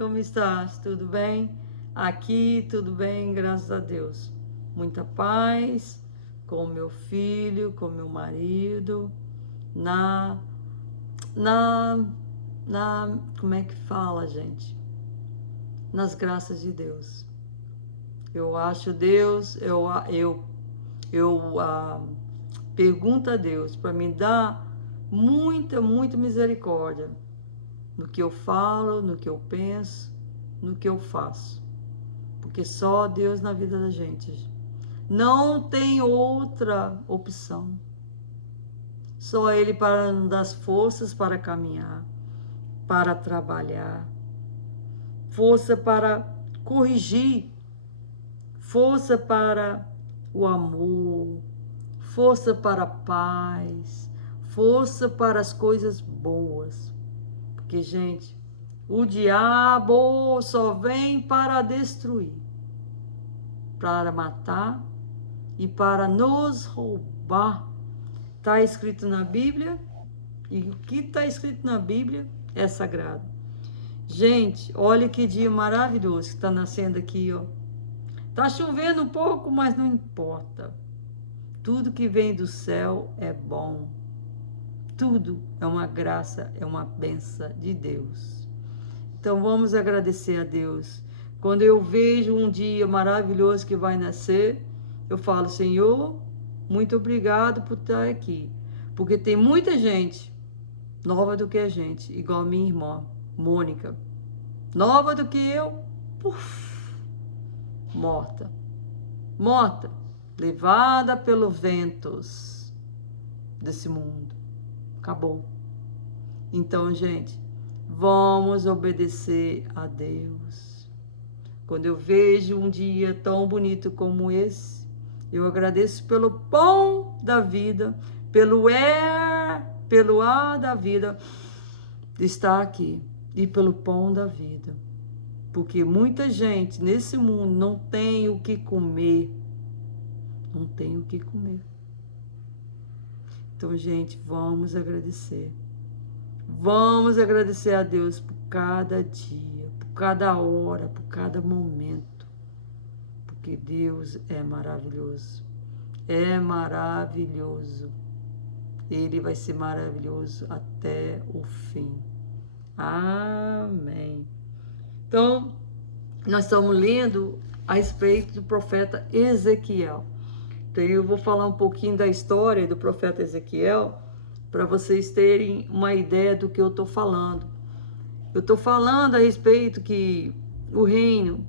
como estás? Tudo bem? Aqui tudo bem, graças a Deus. Muita paz com meu filho, com meu marido, na, na, como é que fala, gente? Nas graças de Deus. Eu acho Deus, eu pergunto a Deus para me dar muita misericórdia no que eu falo, no que eu penso, no que eu faço. Porque só Deus na vida da gente. Não tem outra opção. Só Ele para nos dar forças para caminhar, para trabalhar, força para corrigir, força para o amor, força para a paz, força para as coisas boas. Porque, gente, o diabo só vem para destruir, para matar e para nos roubar. Está escrito na Bíblia, e o que está escrito na Bíblia é sagrado. Gente, olha que dia maravilhoso que está nascendo aqui, ó. Está chovendo um pouco, mas não importa. Tudo que vem do céu é bom. Tudo é uma graça, é uma bênção de Deus. Então vamos agradecer a Deus. Quando eu vejo um dia maravilhoso que vai nascer, eu falo, Senhor, muito obrigado por estar aqui. Porque tem muita gente nova do que a gente, igual a minha irmã, Mônica. Nova do que eu, puf, morta. Morta, levada pelos ventos desse mundo. Acabou. Então, gente, vamos obedecer a Deus. Quando eu vejo um dia tão bonito como esse, eu agradeço pelo pão da vida, pelo ar da vida, de estar aqui, e pelo pão da vida. Porque muita gente nesse mundo não tem o que comer. Não tem o que comer. Então, gente, vamos agradecer. Vamos agradecer a Deus por cada dia, por cada hora, por cada momento. Porque Deus é maravilhoso. É maravilhoso. Ele vai ser maravilhoso até o fim. Amém. Então, nós estamos lendo a respeito do profeta Ezequiel. Então, eu vou falar um pouquinho da história do profeta Ezequiel, para vocês terem uma ideia do que eu estou falando. Eu estou falando a respeito que o reino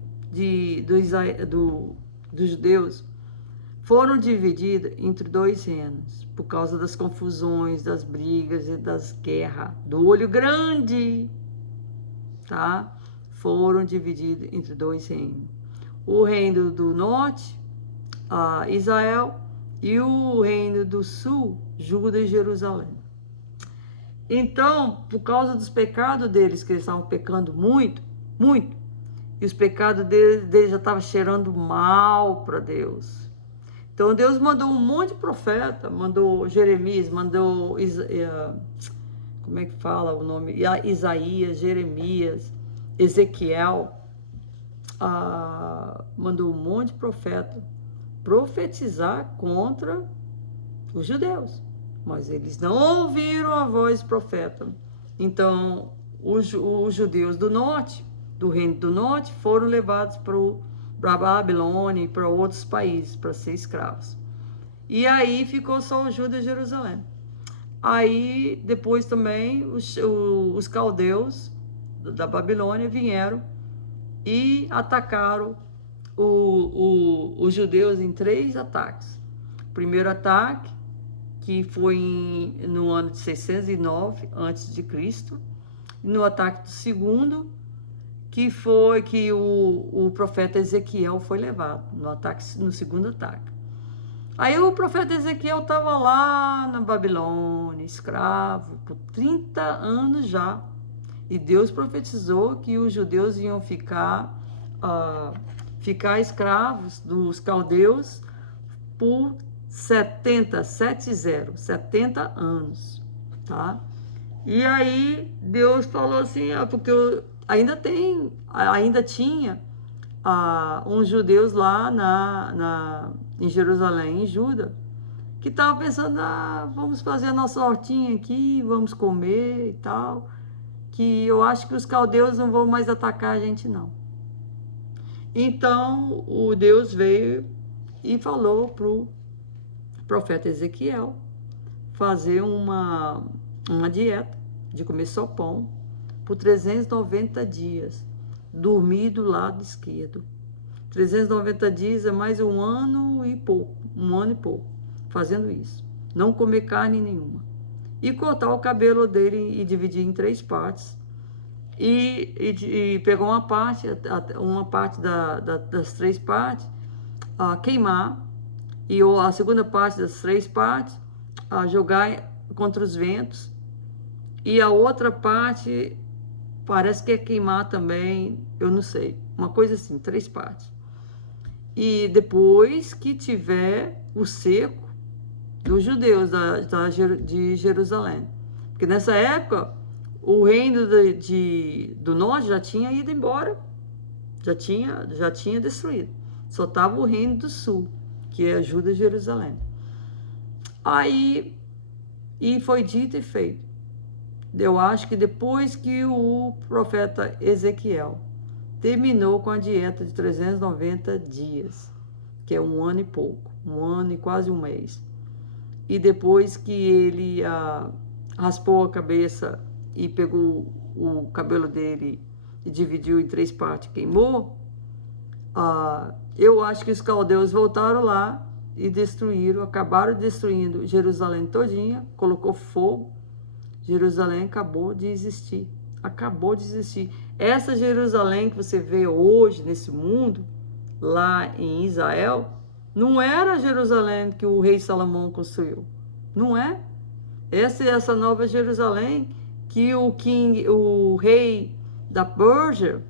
dos judeus foram divididos entre dois reinos, por causa das confusões, das brigas e das guerras, do olho grande, tá? Foram divididos entre dois reinos. O reino do norte, Israel, e o reino do sul, Juda e Jerusalém. Então, por causa dos pecados deles, que eles estavam pecando muito, e os pecados deles já estavam cheirando mal para Deus. Então, Deus mandou um monte de profeta, mandou Jeremias, mandou, como é que fala o nome? Isaías, Jeremias, Ezequiel, mandou um monte de profeta profetizar contra os judeus, mas eles não ouviram a voz do profeta. Então, os judeus do norte, do reino do norte, foram levados para a Babilônia e para outros países para ser escravos. E aí ficou só o Juda e Jerusalém. Aí, depois também, os caldeus da Babilônia vieram e atacaram os judeus em 3 ataques. O primeiro ataque, que foi no ano de 609 a.C., no ataque do segundo, que foi que o profeta Ezequiel foi levado, no segundo ataque. Aí o profeta Ezequiel estava lá na Babilônia, escravo, por 30 anos já. E Deus profetizou que os judeus iam ficar escravos dos caldeus por 70 anos, tá? E aí Deus falou assim, porque ainda tinha uns judeus lá em Jerusalém, em Juda, que estavam pensando, vamos fazer a nossa hortinha aqui, vamos comer e tal, que eu acho que os caldeus não vão mais atacar a gente, não. Então, o Deus veio e falou para o profeta Ezequiel fazer uma dieta de comer só pão por 390 dias, dormir do lado esquerdo. 390 dias é mais um ano e pouco, fazendo isso. Não comer carne nenhuma. E cortar o cabelo dele e dividir em 3 partes. E pegar uma parte das 3 partes, queimar, e a segunda parte das 3 partes, jogar contra os ventos, e a outra parte parece que é queimar também, eu não sei, uma coisa assim, 3 partes. E depois que tiver o seco dos judeus de Jerusalém, porque nessa época o reino do norte já tinha ido embora, já tinha destruído, só estava o reino do sul, que é Juda e Jerusalém. Aí, e foi dito e feito. Eu acho que depois que o profeta Ezequiel terminou com a dieta de 390 dias, que é um ano e pouco, um ano e quase um mês, e depois que ele raspou a cabeça e pegou o cabelo dele e dividiu em 3 partes, queimou, eu acho que os caldeus voltaram lá e acabaram destruindo Jerusalém todinha, colocou fogo, Jerusalém acabou de existir. Essa Jerusalém que você vê hoje nesse mundo, lá em Israel, não era a Jerusalém que o rei Salomão construiu. Não é. Essa é essa nova Jerusalém que o rei da Pérsia,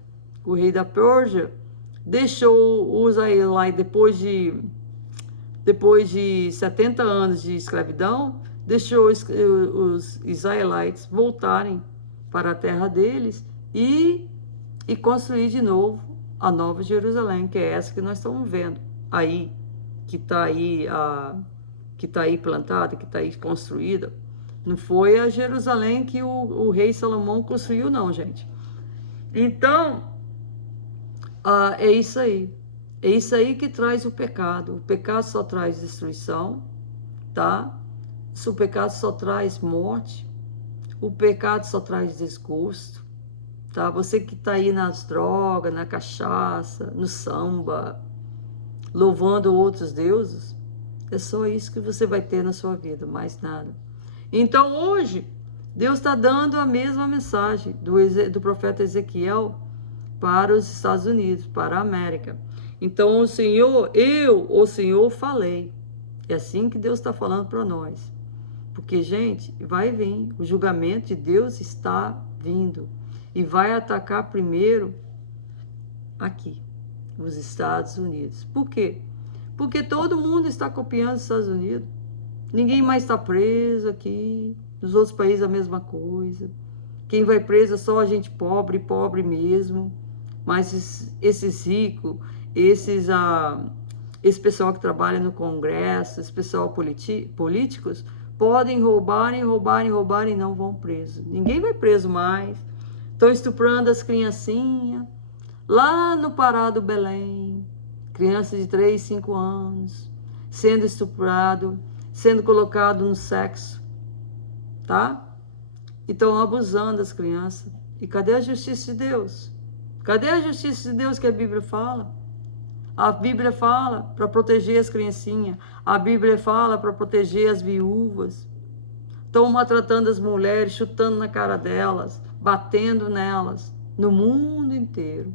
deixou os israelitas depois de 70 anos de escravidão, deixou os israelitas voltarem para a terra deles e construir de novo a nova Jerusalém, que é essa que nós estamos vendo aí, que está aí plantada, que está aí construída. Não foi a Jerusalém que o rei Salomão construiu, não, gente. Então, é isso aí. É isso aí que traz o pecado. O pecado só traz destruição, tá? O pecado só traz morte. O pecado só traz desgosto, tá? Você que tá aí nas drogas, na cachaça, no samba, louvando outros deuses, é só isso que você vai ter na sua vida, mais nada. Então hoje, Deus está dando a mesma mensagem do profeta Ezequiel para os Estados Unidos, para a América. Então o Senhor falei. É assim que Deus está falando para nós. Porque, gente, vai vir, o julgamento de Deus está vindo. E vai atacar primeiro aqui, os Estados Unidos. Por quê? Porque todo mundo está copiando os Estados Unidos. Ninguém mais está preso aqui. Nos outros países a mesma coisa. Quem vai preso é só a gente pobre mesmo. Mas esses ricos, esse pessoal que trabalha no Congresso, esse pessoal políticos, podem roubar e não vão preso. Ninguém vai preso mais. Estão estuprando as criancinhas. Lá no Pará do Belém, crianças de 3, 5 anos, sendo estuprado, sendo colocado no sexo, tá? E estão abusando das crianças. E cadê a justiça de Deus? Cadê a justiça de Deus que a Bíblia fala? A Bíblia fala para proteger as criancinhas. A Bíblia fala para proteger as viúvas. Estão maltratando as mulheres, chutando na cara delas, batendo nelas, no mundo inteiro.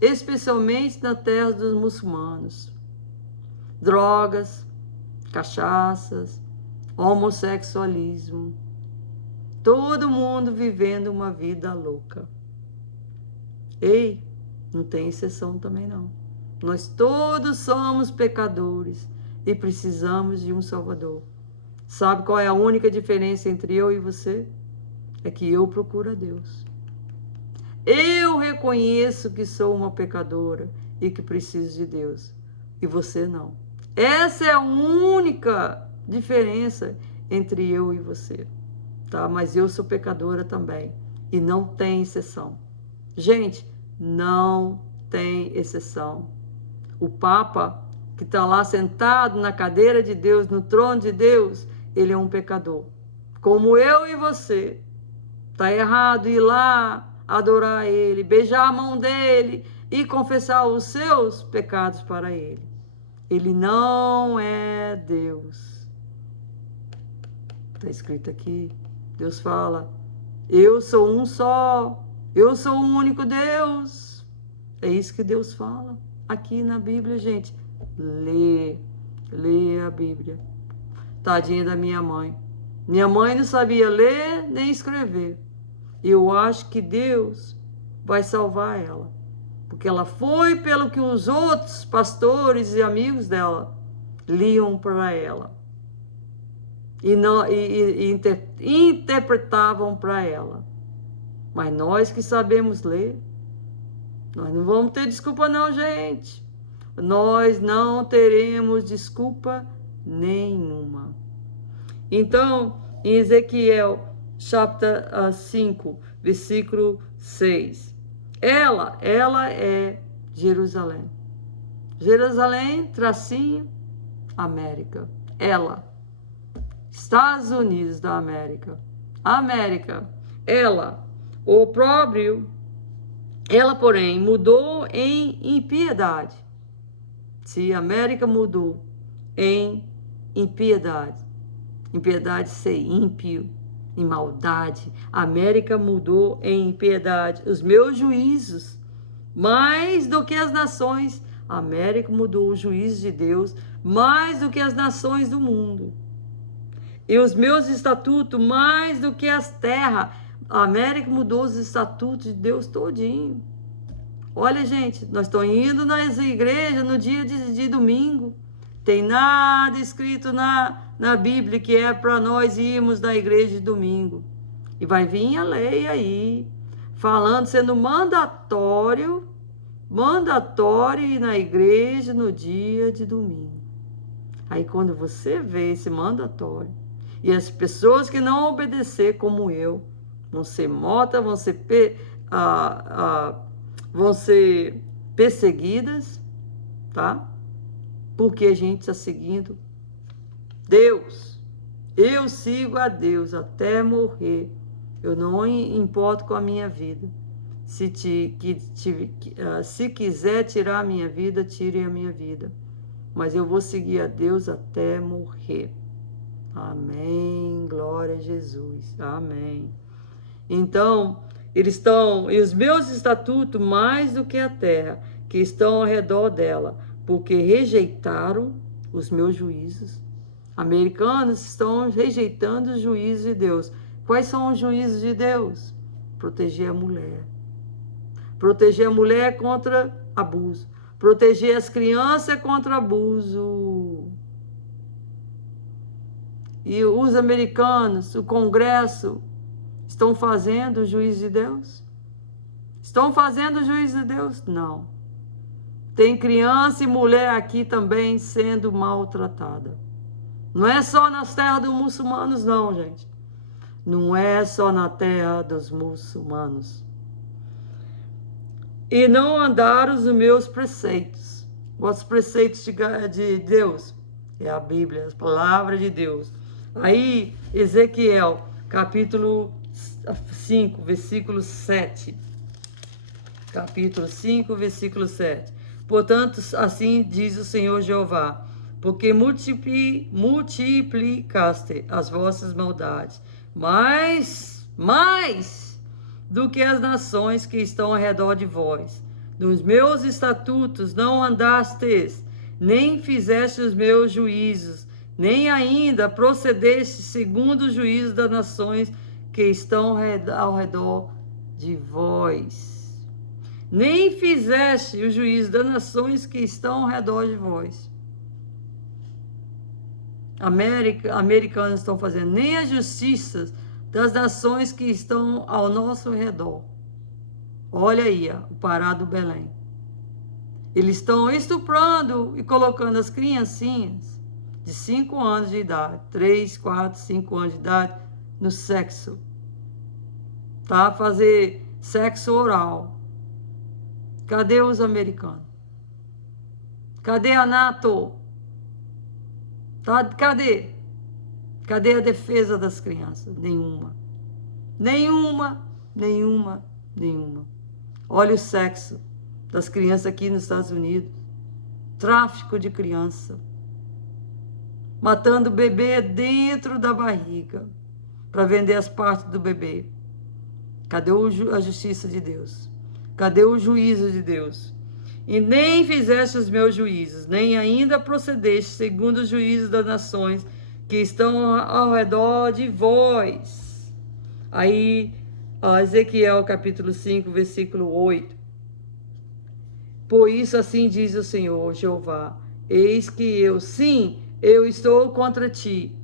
Especialmente na terra dos muçulmanos. Drogas, cachaças, homossexualismo. Todo mundo vivendo uma vida louca. Ei, não tem exceção também não. Nós todos somos pecadores e precisamos de um Salvador. Sabe qual é a única diferença entre eu e você? É que eu procuro a Deus. Eu reconheço que sou uma pecadora e que preciso de Deus. E você não. Essa é a única diferença entre eu e você, tá? Mas eu sou pecadora também. E não tem exceção. Gente, não tem exceção. O Papa, que está lá sentado na cadeira de Deus, no trono de Deus, ele é um pecador. Como eu e você. Está errado ir lá adorar ele, beijar a mão dele e confessar os seus pecados para ele. Ele não é Deus. Está escrito aqui. Deus fala, eu sou um só. Eu sou o único Deus. É isso que Deus fala aqui na Bíblia, gente. Lê a Bíblia. Tadinha da minha mãe. Minha mãe não sabia ler nem escrever. Eu acho que Deus vai salvar ela. Porque ela foi pelo que os outros pastores e amigos dela liam para ela. E interpretavam para ela. Mas nós que sabemos ler, nós não vamos ter desculpa não, gente. Nós não teremos desculpa nenhuma. Então, em Ezequiel, chapter 5, versículo 6. Ela é Jerusalém. Jerusalém, tracinho, América. Ela. Estados Unidos da América. América. Ela. O opróbrio. Ela, porém, mudou em impiedade. Se a América mudou em impiedade. Impiedade ser ímpio, em maldade. A América mudou em impiedade. Os meus juízos, mais do que as nações, a América mudou os juízos de Deus, mais do que as nações do mundo. E os meus estatutos, mais do que as terras. A América mudou os estatutos de Deus todinho. Olha, gente, nós estamos indo nas igrejas no dia de domingo. Tem nada escrito na Bíblia que é para nós irmos na igreja de domingo. E vai vir a lei aí, falando, sendo mandatório ir na igreja no dia de domingo. Aí quando você vê esse mandatório, e as pessoas que não obedecer como eu, vão ser mortas, vão ser perseguidas, tá? Porque a gente está seguindo Deus. Eu sigo a Deus até morrer. Eu não importo com a minha vida. Se quiser tirar a minha vida, tire a minha vida. Mas eu vou seguir a Deus até morrer. Amém. Glória a Jesus. Amém. Então, eles estão, e os meus estatutos mais do que a terra, que estão ao redor dela, porque rejeitaram os meus juízos. Americanos estão rejeitando os juízos de Deus. Quais são os juízos de Deus? Proteger a mulher. Proteger a mulher contra abuso. Proteger as crianças contra abuso. E os americanos, o Congresso, estão fazendo o juízo de Deus? Estão fazendo o juízo de Deus? Não. Tem criança e mulher aqui também sendo maltratada. Não é só nas terras dos muçulmanos, não, gente. Não é só na terra dos muçulmanos. E não andaram os meus preceitos. Os preceitos de Deus. É a Bíblia, a palavra de Deus. Aí, Ezequiel, capítulo 5, versículo 7. Capítulo 5, versículo 7. Portanto, assim diz o Senhor Jeová, porque multiplicaste as vossas maldades, mais do que as nações que estão ao redor de vós. Nos meus estatutos não andastes, nem fizeste os meus juízos, nem ainda procedeste segundo os juízos das nações que estão ao redor de vós. Nem fizeste o juízo das nações que estão ao redor de vós. Americanos estão fazendo, nem a justiça das nações que estão ao nosso redor. Olha aí, ó, o Pará do Belém. Eles estão estuprando e colocando as criancinhas de 5 anos de idade, 3, 4, 5 anos de idade, no sexo. Tá? Fazer sexo oral. Cadê os americanos? Cadê a NATO? Tá? Cadê? Cadê a defesa das crianças? Nenhuma. Nenhuma, nenhuma, nenhuma. Olha o sexo das crianças aqui nos Estados Unidos. Tráfico de criança. Matando o bebê dentro da barriga para vender as partes do bebê. Cadê a justiça de Deus? Cadê o juízo de Deus? E nem fizeste os meus juízos, nem ainda procedeste segundo os juízos das nações que estão ao redor de vós. Aí, Ezequiel capítulo 5, versículo 8. Por isso assim diz o Senhor, Jeová, eis que eu, sim, eu estou contra ti,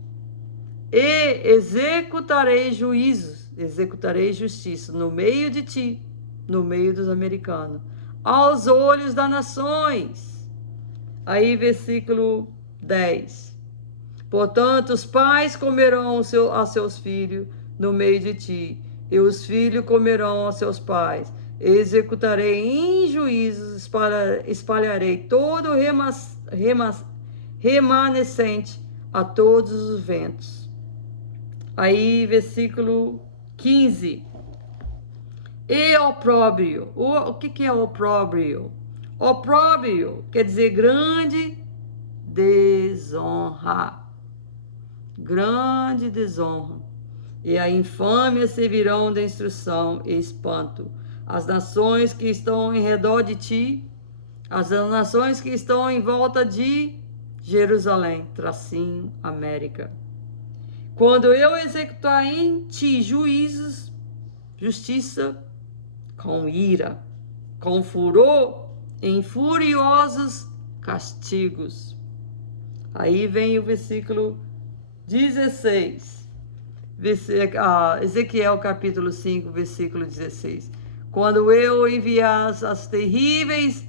e executarei juízos, executarei justiça no meio de ti, no meio dos americanos, aos olhos das nações. Aí, versículo 10. Portanto, os pais comerão a seus filhos no meio de ti, e os filhos comerão a seus pais. Executarei em juízos, espalharei todo o remanescente a todos os ventos. Aí, versículo 15. E opróbrio. O que é opróbrio? Opróbrio quer dizer grande desonra. Grande desonra. E a infâmia servirão de instrução e espanto. As nações que estão em redor de ti, as nações que estão em volta de Jerusalém, tracinho, América. Quando eu executar em ti juízos, justiça, com ira, com furor, em furiosos castigos. Aí vem o versículo 16. Ezequiel capítulo 5, versículo 16. Quando eu enviar as terríveis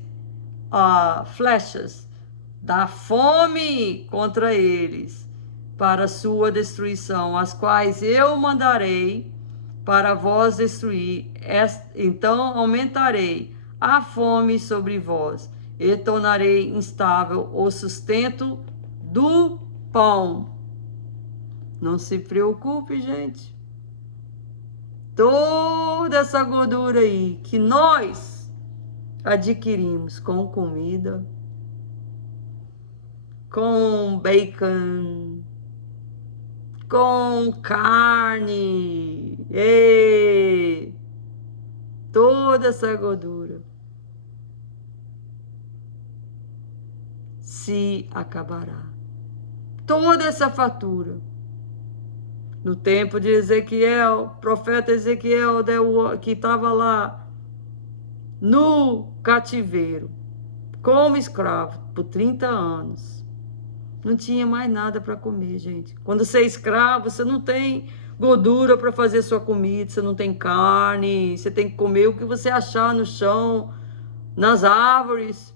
flechas da fome contra eles, para sua destruição, as quais eu mandarei para vós destruir, então aumentarei a fome sobre vós, e tornarei instável o sustento do pão. Não se preocupe, gente. Toda essa gordura aí que nós adquirimos com comida, com bacon, com carne, toda essa gordura se acabará. Toda essa fartura. No tempo de Ezequiel, profeta Ezequiel, que estava lá no cativeiro, como escravo, por 30 anos. Não tinha mais nada para comer, gente. Quando você é escravo, você não tem gordura para fazer sua comida, você não tem carne, você tem que comer o que você achar no chão, nas árvores.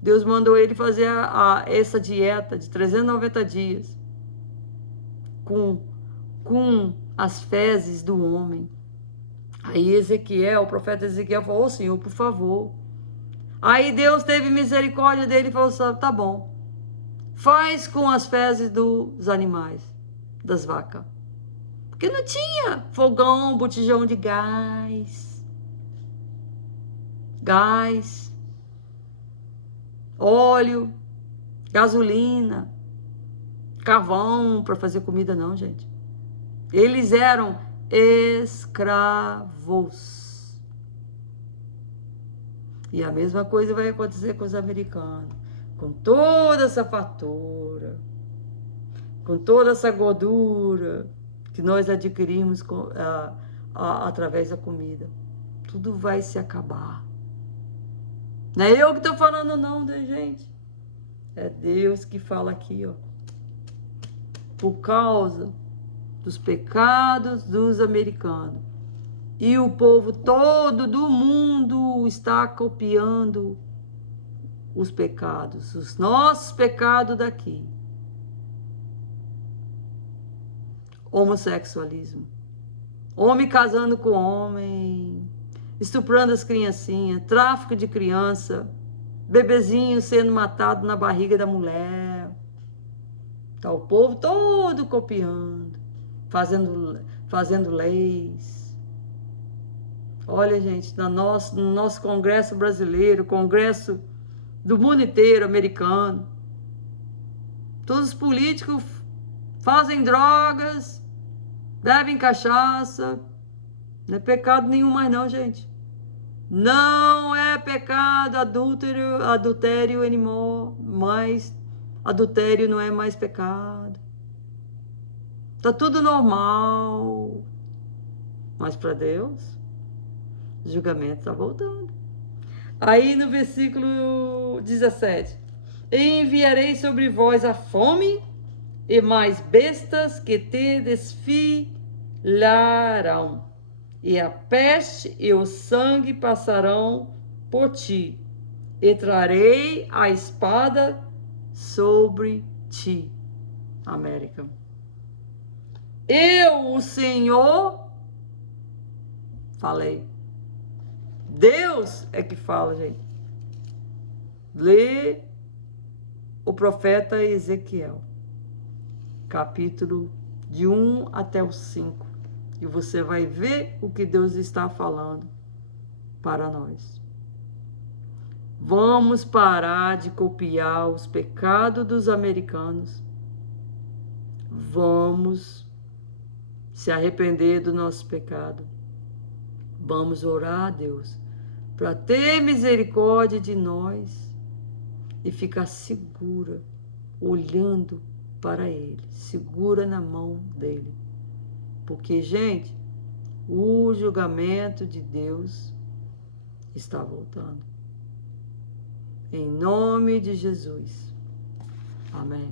Deus mandou ele fazer essa dieta de 390 dias com as fezes do homem. Aí Ezequiel, o profeta Ezequiel falou: "Ô Senhor, por favor." Aí Deus teve misericórdia dele e falou assim: "Tá bom, faz com as fezes dos animais, das vacas." Porque não tinha fogão, botijão de gás, óleo, gasolina, carvão para fazer comida, não, gente. Eles eram escravos. E a mesma coisa vai acontecer com os americanos. Com toda essa fartura, com toda essa gordura que nós adquirimos através da comida. Tudo vai se acabar. Não é eu que estou falando não, gente. É Deus que fala aqui, ó. Por causa dos pecados dos americanos, E o povo todo do mundo está copiando os pecados, os nossos pecados daqui. Homossexualismo. Homem casando com homem, estuprando as criancinhas, tráfico de criança, bebezinho sendo matado na barriga da mulher. Tá o povo todo copiando, fazendo leis. Olha, gente, no nosso Congresso brasileiro, Congresso do mundo inteiro, americano, todos os políticos fazem drogas, bebem cachaça. Não é pecado nenhum mais não, gente. Não é pecado adultério anymore, mas adultério não é mais pecado. Tá tudo normal. Mas para Deus, o julgamento está voltando. Aí no versículo 17: enviarei sobre vós a fome e mais bestas que te desfilarão, e a peste e o sangue passarão por ti, e trarei a espada sobre ti. América. Eu, o Senhor, falei. Deus é que fala, gente. Lê o profeta Ezequiel, capítulo de 1 até o 5, e você vai ver o que Deus está falando para nós. Vamos parar de copiar os pecados dos americanos. Vamos se arrepender do nosso pecado. Vamos orar a Deus para ter misericórdia de nós e ficar segura, olhando para Ele, segura na mão dEle. Porque, gente, o julgamento de Deus está voltando. Em nome de Jesus. Amém.